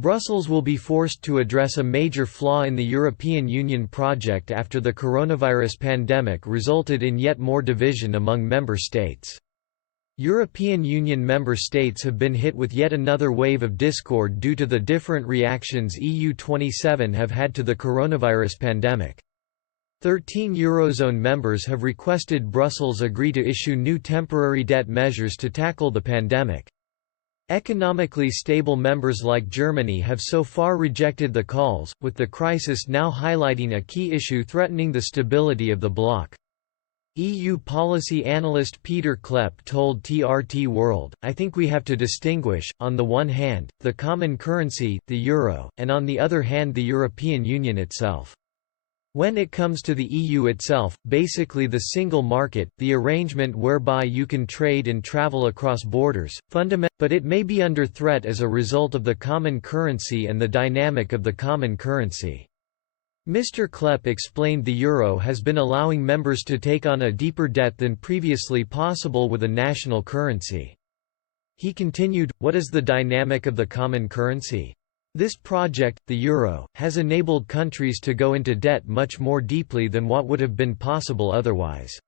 Brussels will be forced to address a major flaw in the European Union project after the coronavirus pandemic resulted in yet more division among member states. European Union member states have been hit with yet another wave of discord due to the different reactions EU27 have had to the coronavirus pandemic. 13 Eurozone members have requested Brussels agree to issue new temporary debt measures to tackle the pandemic. Economically stable members like Germany have so far rejected the calls, with the crisis now highlighting a key issue threatening the stability of the bloc. EU policy analyst Peter Klepp told t.h.r.e.a.t World, "I think we have to distinguish, on the one hand, the common currency, the euro, and on the other hand the European Union itself. When it comes to the EU itself, basically the single market, the arrangement whereby you can trade and travel across borders, but it may be under threat as a result of the common currency and the dynamic of the common currency." Mr. Klepp explained the euro has been allowing members to take on a deeper debt than previously possible with a national currency. He continued, "What is the dynamic of the common currency? This project, the euro, has enabled countries to go into debt much more deeply than what would have been possible otherwise.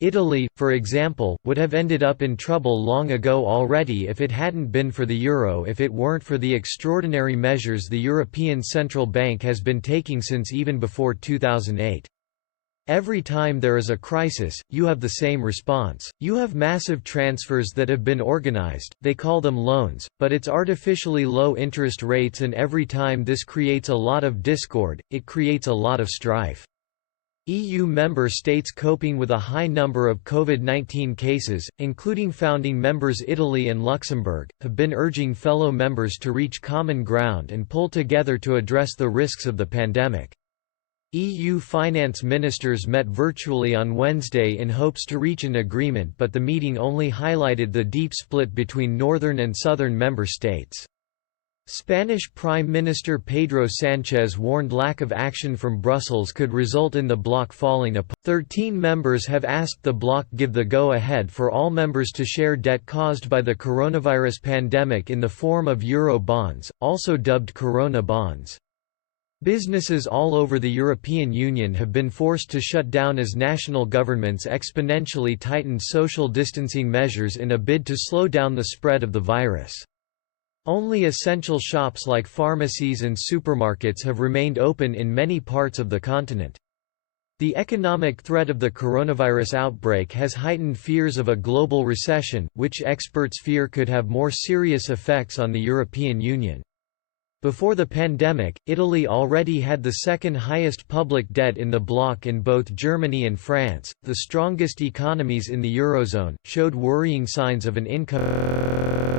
Italy, for example, would have ended up in trouble long ago already if it hadn't been for the euro, if it weren't for the extraordinary measures the European Central Bank has been taking since even before 2008. Every time there is a crisis, you have the same response. You have massive transfers that have been organized, they call them loans, but it's artificially low interest rates, and every time this creates a lot of discord, it creates a lot of strife. EU member states coping with a high number of COVID-19 cases, including founding members Italy and Luxembourg, have been urging fellow members to reach common ground and pull together to address the risks of the pandemic. EU finance ministers met virtually on Wednesday in hopes to reach an agreement, but the meeting only highlighted the deep split between northern and southern member states. Spanish Prime Minister Pedro Sánchez warned lack of action from Brussels could result in the bloc falling apart. 13 members have asked the bloc give the go-ahead for all members to share debt caused by the coronavirus pandemic in the form of euro bonds, also dubbed corona bonds. Businesses all over the European Union have been forced to shut down as national governments exponentially tightened social distancing measures in a bid to slow down the spread of the virus. Only essential shops like pharmacies and supermarkets have remained open in many parts of the continent. The economic threat of the coronavirus outbreak has heightened fears of a global recession, which experts fear could have more serious effects on the European Union. Before the pandemic, Italy already had the second highest public debt in the bloc, and both Germany and France, the strongest economies in the Eurozone, showed worrying signs of an income